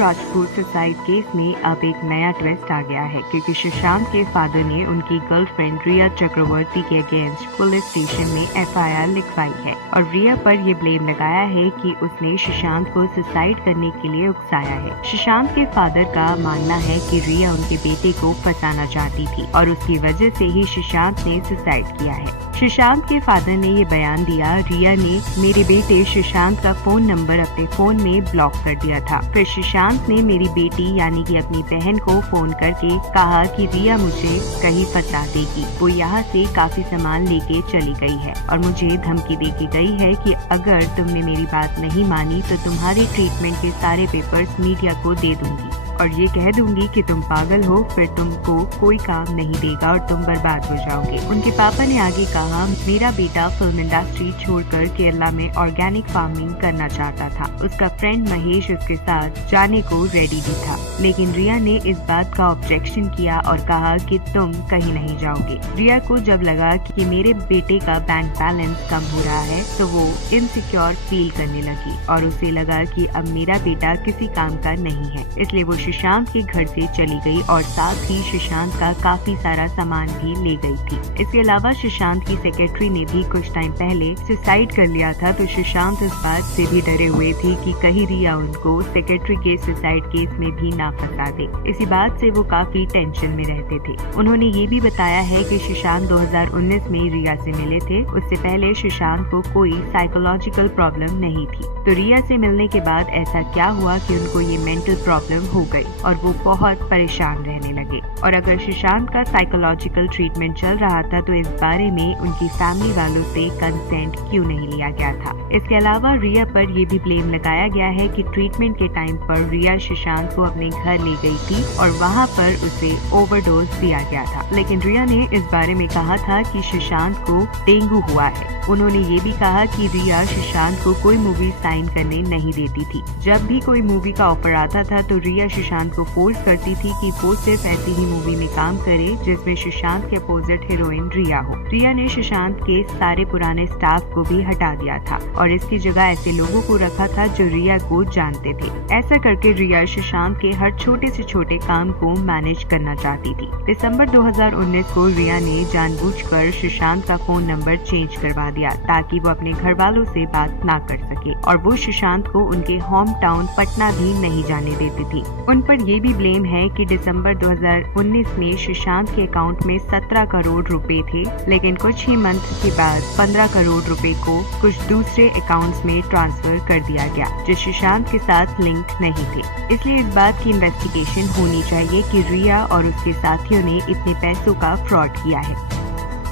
Rajput suicide case में अब एक नया ट्विस्ट आ गया है, क्योंकि सुशांत के फादर ने उनकी गर्लफ्रेंड रिया चक्रवर्ती के अगेंस्ट पुलिस स्टेशन में एफआईआर लिखवाई है और रिया पर ये ब्लेम लगाया है कि उसने सुशांत को सुसाइड करने के लिए उकसाया है। सुशांत के फादर का मानना है कि रिया उनके बेटे को फंसाना चाहती थी और उसकी वजह से ही सुशांत ने सुसाइड किया है। सुशांत के फादर ने ये बयान दिया, रिया ने मेरे बेटे सुशांत का फोन नंबर अपने फोन में ब्लॉक कर दिया था। फिर सुशांत ने मेरी बेटी यानी कि अपनी बहन को फोन करके कहा कि रिया मुझे कहीं फंसा देगी। वो यहाँ से काफी सामान लेके चली गई है और मुझे धमकी देके गई है कि अगर तुमने मेरी बात नहीं मानी तो तुम्हारे ट्रीटमेंट के सारे पेपर्स मीडिया को दे दूंगी और ये कह दूंगी कि तुम पागल हो, फिर तुमको कोई काम नहीं देगा और तुम बर्बाद हो जाओगे। उनके पापा ने आगे कहा, मेरा बेटा फिल्म इंडस्ट्री छोड़कर केरला में ऑर्गेनिक फार्मिंग करना चाहता था। उसका फ्रेंड महेश उसके साथ जाने को रेडी भी था, लेकिन रिया ने इस बात का ऑब्जेक्शन किया और कहा कि तुम कहीं नहीं जाओगे। रिया को जब लगा कि मेरे बेटे का बैंक बैलेंस कम हो रहा है तो वो इनसिक्योर फील करने लगी और उसे लगा कि अब मेरा बेटा किसी काम का नहीं है, इसलिए वो सुशांत के घर से चली गई और साथ ही सुशांत का काफी सारा सामान भी ले गई थी। इसके अलावा सुशांत की सेक्रेटरी ने भी कुछ टाइम पहले सुसाइड कर लिया था, तो सुशांत इस बात से भी डरे हुए थे कि कहीं रिया उनको सेक्रेटरी के सुसाइड केस में भी ना फंसा दे। इसी बात से वो काफी टेंशन में रहते थे। उन्होंने ये भी बताया है कि सुशांत 2019 में रिया से मिले थे। उससे पहले सुशांत को कोई साइकोलॉजिकल प्रॉब्लम नहीं थी, तो रिया से मिलने के बाद ऐसा क्या हुआ कि उनको ये मेंटल प्रॉब्लम हो गई और वो बहुत परेशान रहने लगे। और अगर सुशांत का साइकोलॉजिकल ट्रीटमेंट चल रहा था तो इस बारे में उनकी फैमिली वालों से कंसेंट क्यों नहीं लिया गया था। इसके अलावा रिया पर ये भी ब्लेम लगाया गया है कि ट्रीटमेंट के टाइम पर रिया सुशांत को अपने घर ले गई थी और वहाँ पर उसे ओवरडोज दिया गया था, लेकिन रिया ने इस बारे में कहा था कि सुशांत को डेंगू हुआ है। उन्होंने ये भी कहा कि रिया सुशांत को कोई मूवी साइन करने नहीं देती थी। जब भी कोई मूवी का ऑफर आता था तो रिया सुशांत को फोर्स करती थी कि वो सिर्फ ऐसी ही मूवी में काम करे जिसमें सुशांत के अपोजिट हीरोइन रिया हो। रिया ने सुशांत के सारे पुराने स्टाफ को भी हटा दिया था और इसकी जगह ऐसे लोगों को रखा था जो रिया को जानते थे। ऐसा करके रिया सुशांत के हर छोटे से छोटे काम को मैनेज करना चाहती थी। दिसंबर 2019 को रिया ने जानबूझकर सुशांत का फोन नंबर चेंज करवा दिया ताकि वो अपने घर वालों से बात ना कर सके और वो सुशांत को उनके होम टाउन पटना भी नहीं जाने देती थी। उन पर ये भी ब्लेम है कि दिसंबर 2019 में सुशांत के अकाउंट में 17 करोड़ रुपए थे, लेकिन कुछ ही मंथ के बाद 15 करोड़ रुपए को कुछ दूसरे अकाउंट्स में ट्रांसफर कर दिया गया जो सुशांत के साथ लिंक नहीं थे। इसलिए इस बात की इन्वेस्टिगेशन होनी चाहिए कि रिया और उसके साथियों ने इतने पैसों का फ्रॉड किया है।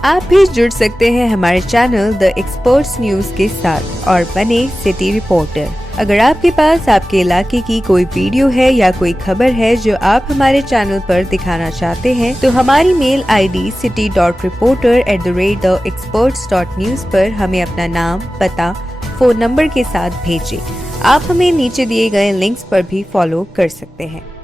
आप भी जुड़ सकते हैं हमारे चैनल द एक्सपर्ट्स न्यूज के साथ और बने सिटी रिपोर्टर। अगर आपके पास आपके इलाके की कोई वीडियो है या कोई खबर है जो आप हमारे चैनल पर दिखाना चाहते हैं तो हमारी मेल ID city.reporter@theexperts.news पर हमें अपना नाम, पता, फोन नंबर के साथ भेजें। आप हमें नीचे दिए गए लिंक्स पर भी फॉलो कर सकते हैं।